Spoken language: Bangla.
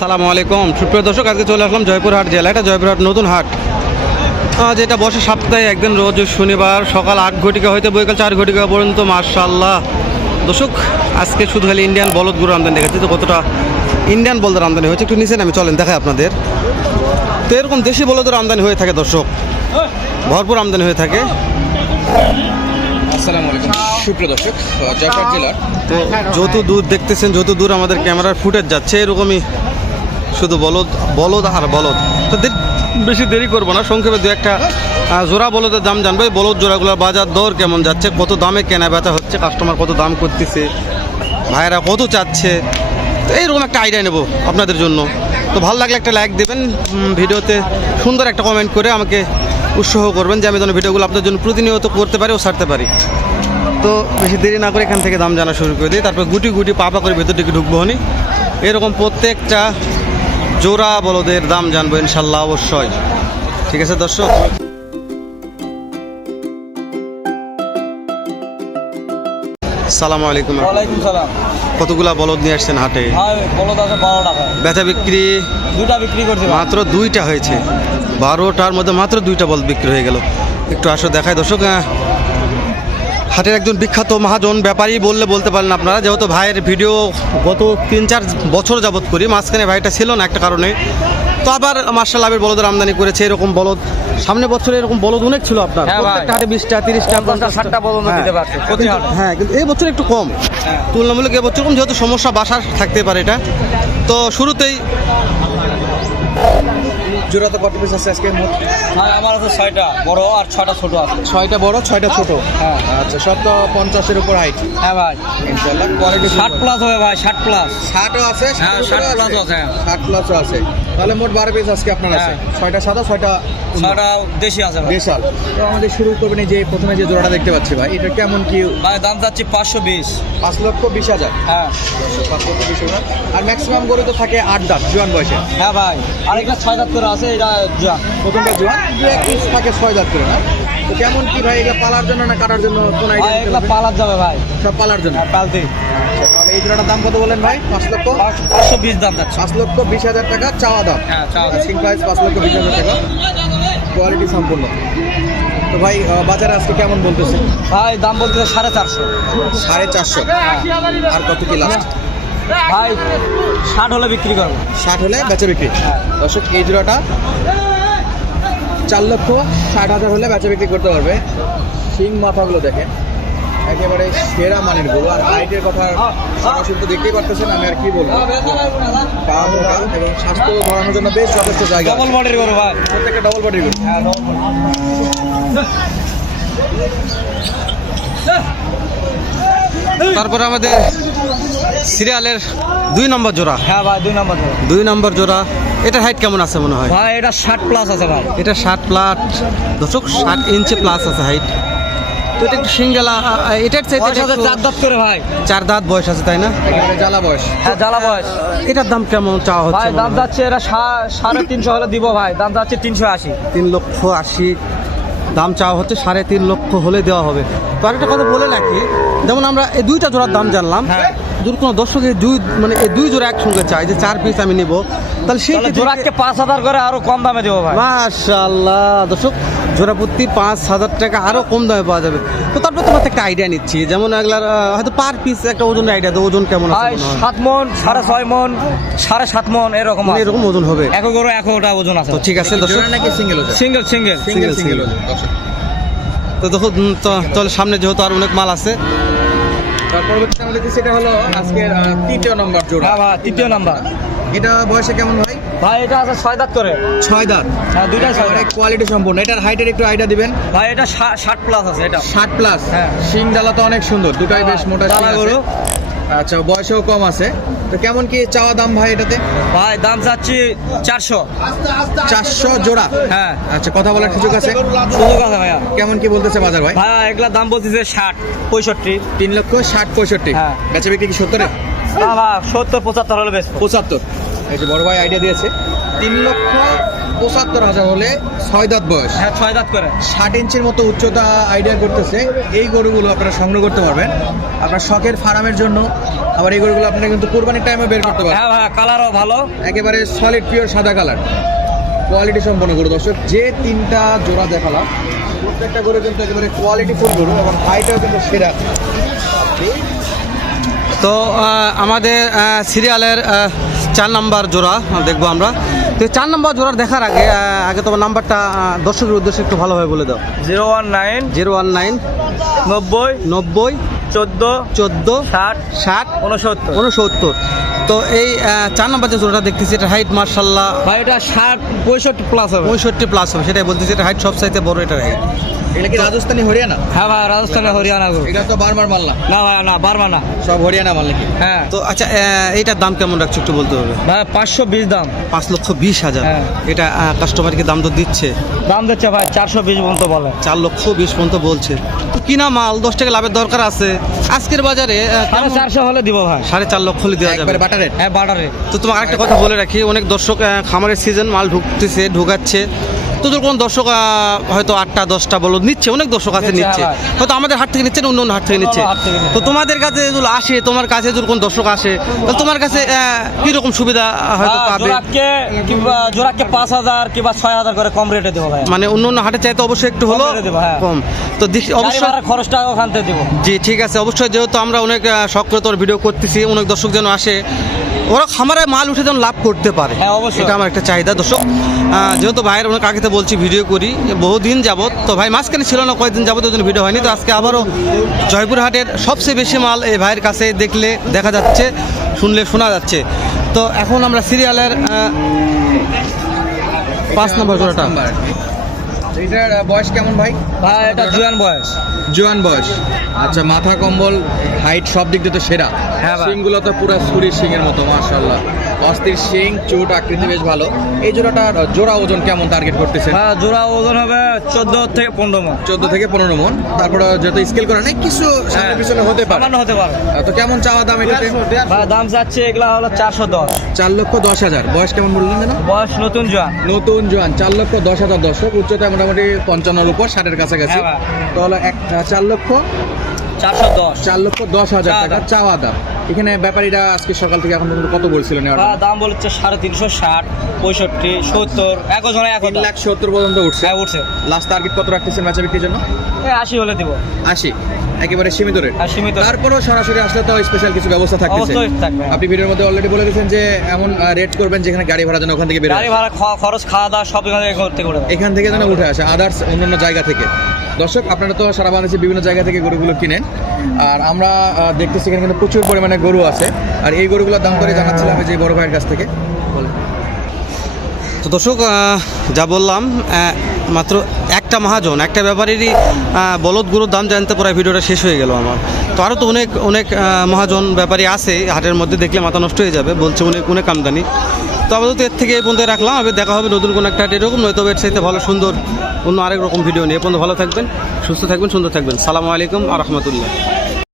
সালামু আলাইকুম। সুপ্রিয় দর্শক আজকে চলে আসলাম জয়পুরহাট জেলা এটা জয়পুরহাট নতুন হাট। যেটা বসে সপ্তাহে একদিন রোজ শনিবার সকাল আট ঘটিকা হইতে বৈকাল চার ঘটিকা পর্যন্ত মার্শাল্লাহ দর্শক আজকে শুধু খালি ইন্ডিয়ান বলদ গরু আমদানি দেখাচ্ছি তো কতটা ইন্ডিয়ান বলদের আমদানি হয়েছে একটু নিচে আমি চলেন দেখাই আপনাদের। তো এরকম দেশি বলদের আমদানি হয়ে থাকে দর্শক ভরপুর আমদানি হয়ে থাকে। আসসালামু আলাইকুম। সুপ্রিয় দর্শক জয়পুর জেলার তো যত দূর দেখতেছেন যত দূর আমাদের ক্যামেরার ফুটেজ যাচ্ছে এরকমই শুধু বলদ বলদ আর বলদ। তো বেশি দেরি করব না, সংক্ষেপে দু একটা জোড়া বলদের দাম জানব। এই বলদ জোড়াগুলোর বাজার দর কেমন যাচ্ছে? কত দামে কেনা বেচা হচ্ছে? কাস্টমার কত দাম করতেছে? ভাইয়েরা কত চাচ্ছে? তো এইরকম একটা আইডিয়া নেব আপনাদের জন্য। তো ভালো লাগলে একটা লাইক দেবেন ভিডিওতে সুন্দর একটা কমেন্ট করে আমাকে উৎসাহ করবেন যে আমি যেন ভিডিওগুলো আপনাদের জন্য প্রতিনিয়ত করতে পারি ও ছাড়তে পারি। তো বেশি দেরি না করে এখান থেকে দাম জানা শুরু করে দিই। তারপর গুটি গুটি পাপা করে ভেতর দিকে ঢুকবো হনি। এরকম প্রত্যেকটা জোড়া বলদের দাম জানব ইনশাল্লাহ অবশ্যই। ঠিক আছে দর্শক? সালাম আলাইকুম সালাম। কতগুলা বলদ নিয়ে আসছেন হাটে? ভাই বলদ আছে বারো টাকা বেচা বিক্রি? দুটা বিক্রি করছি। মাত্র দুইটা হয়েছে। বারোটার মধ্যে মাত্র দুইটা বলদ বিক্রি হয়ে গেল। একটু আসো দেখায় দর্শক হাটের একজন বিখ্যাত মহাজন ব্যাপারী বললে বলতে পারেন আপনারা যেহেতু ভাইয়ের ভিডিও গত তিন চার বছর যাবত করি মাঝখানে ভাইটা ছিল না একটা কারণে। তো আবার মার্শাল আবির বলদের আমদানি করেছে এরকম বলদ। সামনে বছরে এরকম বলদ অনেক ছিল আপনার। হ্যাঁ প্রত্যেকটা হাটে বিশটা তিরিশটা ষাটটা দিতে পারছে, হ্যাঁ কিন্তু এই বছর একটু কম। তুলনামূলক এবছর কম যেহেতু সমস্যা বাসার থাকতে পারে এটা। তো শুরুতেই জোড়াতে কত পিস আছে আজকে? মোট ভাই আমার আছে ছয়টা বড় আর ছয়টা ছোট আছে। ছয়টা বড় ছয়টা ছোট? হ্যাঁ আচ্ছা সব তো পঞ্চাশের উপর হাইট হ্যাঁ ভাই। ইনশাল্লাহ কোয়ালিটি ষাট প্লাস হবে ভাই ষাট প্লাস ষাটও আছে হ্যাঁ, 60 plus আছে। ষাট প্লাসও আছে। তাহলে মোট বারো পিস আজকে আপনার আছে। হ্যাঁ। ছয়টা সাদা ছয়টা ছয়টা দেশি আছে বিশাল। তো আমাদের শুরু করবেন যে প্রথমে যে জোড়াটা দেখতে পাচ্ছি ভাই এটা কেমন কি ভাই দাম যাচ্ছে পাঁচশো বিশ। পাঁচ লক্ষ বিশ হাজার। হ্যাঁ। পাঁচ লক্ষ বিশ হাজার। আর ম্যাক্সিমাম গরু তো থাকে আট দাঁত জোয়ান বয়সে। হ্যাঁ ভাই আরেকটা ছয় দাঁত করে আছে এটা যা প্রথমটা জোয়ান দু এক পিস থাকে ছয় দাঁত করে না তো কেমন কি ভাই এটা পালার জন্য না কাটার জন্য কোন আইডিয়া পালার যাবে ভাই। সব পালার জন্য। হ্যাঁ পালতে আচ্ছা, এই জোড়াটার দাম কত বলেন ভাই? পাঁচ লক্ষ? পাঁচশো বিশ দাম যাচ্ছে। পাঁচ লক্ষ বিশ হাজার টাকা চাওয়া দাম। হ্যাঁ চাও আস্কিং প্রাইস পাঁচ লক্ষ বিশ হাজার টাকা। কোয়ালিটি সম্পূর্ণ। তো ভাই বাজারে আজকে কেমন বলতেছে? ভাই দাম বলতেছে সাড়ে চারশো। সাড়ে চারশো। আর কত কি লাস্ট ভাই ষাট হলে বিক্রি করব। ষাট হলে বেচা বিক্রি। দর্শক এই জোড়াটা চার লক্ষ ষাট হাজার হলে বেচা বিক্রি করতে পারবে। শিং মাথাগুলো দেখেন। একেবারে সেরা মানের গরু আর হাইটের কথা সরাসরি তো দেখতেই পারতেছেন আমি আর কি বলব। পা মোটা এবং স্বাস্থ্য ধরানোর জন্য বেশ যথেষ্ট জায়গা ডবল বডির করব ভাই। প্রত্যেকটা ডবল বডির গরু হ্যাঁ ডবল তারপরে আমাদের সিরিয়ালের দুই নম্বর জোড়া। হ্যাঁ ভাই দুই নম্বর ধরো। দুই নম্বর জোড়া। এটার হাইট কেমন আছে মনে হয়? ভাই এটা ষাট প্লাস আছে ভাই। এটা ষাট প্লাস দর্শক ষাট ইঞ্চি প্লাস আছে হাইট তো এটা একটু সিঙ্গেলা এটার চাইতে ওর চার দাঁত করে ভাই। চার দাঁত বয়স আছে তাই না? জ্বালা বয়স। হ্যাঁ জ্বালা বয়স। এটার দাম কেমন চাওয়া হচ্ছে ভাই দাম যাচ্ছে এরা সাড়ে তিনশো হলে দিব ভাই দাম যাচ্ছে তিনশো আশি। তিন লক্ষ আশি দাম চাওয়া হচ্ছে সাড়ে তিন লক্ষ হলে দেওয়া হবে। তো আরেকটা কথা বলে রাখি যেমন আমরা এই দুইটা জোড়ার দাম জানলাম হ্যাঁ। যদি কোনো দর্শক এই দুই মানে এই দুই জোড়া একসঙ্গে চাই যে চার পিস আমি নিব তাহলে সেই জোড়াকে পাঁচ হাজার করে আরও কম দামে দেবো ভাই। মাশাল্লাহ দর্শক জোড়া প্রতি পাঁচ হাজার টাকা আরও কম দামে পাওয়া যাবে। তো তারপর তোমার একটা আইডিয়া নিচ্ছি যেমন এগুলার হয়তো পার পিস একটা ওজন আইডিয়া তো ওজন কেমন? সাত মন সাড়ে ছয় মন সাড়ে সাত মন এরকম মানে এরকম ওজন হবে। এক গরু এক ওটা ওজন আছে। তো ঠিক আছে দর্শক। Single single single single single তো দেখো তাহলে সামনে যেহেতু আর অনেক মাল আছে পরবর্তীতে এটা হলো আজকের তৃতীয় নম্বর জোড়া। হ্যাঁ তৃতীয় নাম্বার। এটা বয়সে কেমন ভাই? ভাই এটা আছে ছয় দাঁত করে। ছয় দাঁত। হ্যাঁ দুইটাই ছয় দাঁত। কোয়ালিটি সম্পূর্ণ। এটার হাইটের একটু আইডিয়া দিবেন? ভাই এটা ষাট প্লাস আছে এটা। ষাট প্লাস হ্যাঁ। শিং ডালা তো অনেক সুন্দর। দুটাই বেশ মোটা জ্বালা। গরু। আচ্ছা বয়সেও কম আছে। তো কেমন কি চাওয়া দাম ভাই এটাতে? ভাই দাম যাচ্ছে চারশো। চারশো জোড়া? হ্যাঁ। আচ্ছা কথা বলার সুযোগ আছে? সুযোগ আছে ভাইয়া। কেমন কি বলতেছে বাজার ভাই? ভাই এগুলা দাম বলতেছে ষাট পঁয়ষট্টি। তিন লক্ষ ষাট পঁয়ষট্টি। হ্যাঁ। বেচা বিক্রি কি সত্তরে? সত্তর পঁচাত্তর হলে বেশ পঁচাত্তর। এই যে বড় ভাই আইডিয়া দিয়েছে। তিন লক্ষ পঁচাত্তর হাজার হলে ছয় দাঁত বয়স। হ্যাঁ ছয় দাঁত করে। ষাট ইঞ্চির মতো উচ্চতা আইডিয়া করতেছে। এই গরুগুলো আপনারা সংগ্রহ করতে পারবেন। আপনার শখের ফার্মের জন্য। আবার এই গরুগুলো আপনারা কিন্তু কোরবানির টাইমে বের করতে পারবেন। হ্যাঁ ভাই কালারও ভালো। একেবারে সলিড পিওর সাদা কালার কোয়ালিটি সম্পন্ন গরু। দর্শক যে তিনটা জোড়া দেখালাম প্রত্যেকটা গরু কিন্তু একেবারে কোয়ালিটি ফুল গরু এবং হাইটাও কিন্তু সেরা। তো আমাদের সিরিয়ালের চার নাম্বার জোড়া দেখব আমরা। তো চার নম্বর জোড়ার দেখার আগে আগে তোমার নাম্বারটা দর্শকের উদ্দেশ্যে একটু ভালোভাবে বলে দাও। Zero one nine zero one nine নব্বই নব্বই চোদ্দ চোদ্দ ষাট ষাট উনসত্তর। উনসত্তর। তো এই চার নাম্বার যে জোড়াটা দেখতেছি এটা হাইট মার্শাল্লাহ ভাই এটা ষাট পঁয়ষট্টি প্লাস হবে। পঁয়ষট্টি প্লাস হবে সেটাই বলতেছি এটা হাইট সব চাইতে বড় এটার হাইট এটা কি রাজস্থানি হরিয়ানা? হ্যাঁ ভাই রাজস্থানে হরিয়ানা এটা তো বারবার মাল না? না ভাই না বারবার না। সব হরিয়ানা মাল নাকি? হ্যাঁ। তো আচ্ছা এইটার দাম কেমন রাখছো একটু বলতে হবে? ভাই পাঁচশো বিশ দাম। পাঁচ লক্ষ বিশ হাজার। হ্যাঁ। এটা কাস্টমারকে দাম তো দিচ্ছে। দাম দিচ্ছে ভাই চারশো বিশ পর্যন্ত বলে। চার লক্ষ বিশ পর্যন্ত বলছে। তো কিনা মাল দশ টাকা লাভের দরকার আছে। আজকের বাজারে সাড়ে? চারশো হলে দিব ভাই। সাড়ে চার লক্ষ হলে দেওয়া যাবে। রেট হ্যাঁ বাটারে তো তোমাকে আরেকটা কথা বলে রাখি, অনেক দর্শক খামারের সিজন মাল ঢুকতেছে, ঢুকাচ্ছে। তো কোন দর্শক হয়তো আটটা দশটা বলো নিচ্ছে অনেক দর্শক আছে নিচ্ছে, হ্যাঁ। হয়তো আমাদের হাট থেকে নিচ্ছে না অন্য অন্য হাট থেকে নিচ্ছে। তো তোমাদের কাছে যদি আসে তোমার কাছে যদি কোন দর্শক আসে তাহলে তোমার কাছে কীরকম সুবিধা হয়তো হ্যাঁ, পাবে? কিংবা জোড়াকে পাঁচ হাজার কিংবা ছয় হাজার করে কম রেটে দেবো ভাই মানে অন্য অন্য হাটে চাইতে অবশ্যই একটু হলো কম হ্যাঁ। কম। তো অবশ্যই খরচটা ওখান থেকে দেবো। জি ঠিক আছে। অবশ্যই যেহেতু আমরা অনেক করে তোর ভিডিও করতেছি অনেক দর্শক যেন আসে ওরা খামারে মাল উঠে যেন লাভ করতে পারে। হ্যাঁ, অবশ্যই। এটা আমার একটা চাহিদা। দর্শক যেহেতু ভাইয়ের অনেক আগেতে বলছি ভিডিও করি বহুদিন যাবত তো ভাই মাঝখানে ছিল না কয়েকদিন যাবত ওই জন্য ভিডিও হয়নি তো আজকে আবারও জয়পুরহাটের সবচেয়ে বেশি মাল এই ভাইয়ের কাছে দেখলে দেখা যাচ্ছে শুনলে শোনা যাচ্ছে। তো এখন আমরা সিরিয়ালের পাঁচ নম্বর জোড়াটা। এটার বয়স কেমন ভাই? ভাই এটা জুয়ান বয়স। জোয়ান বয়স। আচ্ছা মাথা কম্বল হাইট সব দিক দিয়ে তো সেরা। হ্যাঁ ভাই। সিংগুলো তো পুরো ছুরি সিং এর মতো মাশাআল্লাহ। অস্থির সিং চোট আকৃতি বেশ ভালো। এই জোড়াটার জোড়া ওজন কেমন টার্গেট করতেছে হ্যাঁ জোড়া ওজন হবে চোদ্দ থেকে পনেরো মন। চোদ্দ থেকে পনেরো মন। তারপরে যত স্কেল করে নাই কিছু সামনে হ্যাঁ। পিছনে হতে পারে। সামান্য হতে পারে। তো কেমন চাওয়া দাম এটাতে? ভাই দাম যাচ্ছে এগুলা হলো চারশো দশ। চার লক্ষ দশ হাজার। বয়স কেমন বললেন যেন? বয়স নতুন জোয়ান। নতুন জোয়ান। চার লক্ষ দশ হাজার দর্শক। উচ্চতা মোটামুটি পঞ্চান্নর উপর ষাটের কাছাকাছি। হ্যাঁ। তাহলে এক চার লক্ষ চার লক্ষ দশ হাজার চাওয়া টাকা চাওয়া দাম। এখানে ব্যাপারীরা আজকে সকাল থেকে এখন পর্যন্ত কত বলছিল নেওয়ার দাম বলছে সাড়ে তিনশো ষাট পঁয়ষট্টি সত্তর এক জনে এক লাখ সত্তর পর্যন্ত উঠছে। হ্যাঁ উঠছে। লাস্ট টার্গেট কত রাখতেছেন ম্যাচে বিক্রির জন্য? আশি হলে দিব। আশি। একেবারে সীমিত রেট আর সীমিত তারপরেও সরাসরি আসলে তো স্পেশাল কিছু ব্যবস্থা আপনি ভিডিওর মধ্যে অলরেডি বলে দিয়েছেন যে এমন রেট করবেন যেখানে গাড়ি ভাড়া যেন ওখান থেকে বেরোয় গাড়ি ভাড়া খরচ খাওয়া দাওয়া সব এখান থেকে করতে করে এখান থেকে যেন উঠে আসে আদার্স অন্যান্য জায়গা থেকে। দর্শক আপনারা তো সারা বাংলাদেশে বিভিন্ন জায়গা থেকে গরুগুলো কিনেন। আর আমরা দেখতেছি এখানে কিন্তু প্রচুর পরিমাণে গরু আছে। আর এই গরুগুলোর দাম করে জানাচ্ছিলাম যে বড় ভাইয়ের কাছ থেকে? তো দর্শক যা বললাম মাত্র একটা মহাজন একটা ব্যাপারেরই আহ, বলদ গরুর দাম জানতে পরে ভিডিওটা শেষ হয়ে গেল আমার। তো আরও তো অনেক অনেক মহাজন ব্যাপারী আছে হাটের মধ্যে দেখলে মাথা নষ্ট হয়ে যাবে বলছে অনেক অনেক আমদানি তো আপাতত এর থেকে এই পর্যন্ত রাখলাম। আবার দেখা হবে নতুন কোনো একটা এরকম, নয়তো এর সাথে ভালো, সুন্দর, অন্য আরেক রকম ভিডিও নিয়ে। এ পর্যন্ত ভালো থাকবেন, সুস্থ থাকবেন, সুন্দর থাকবেন। সালামু আলাইকুম আ রহমতুল্লাহ।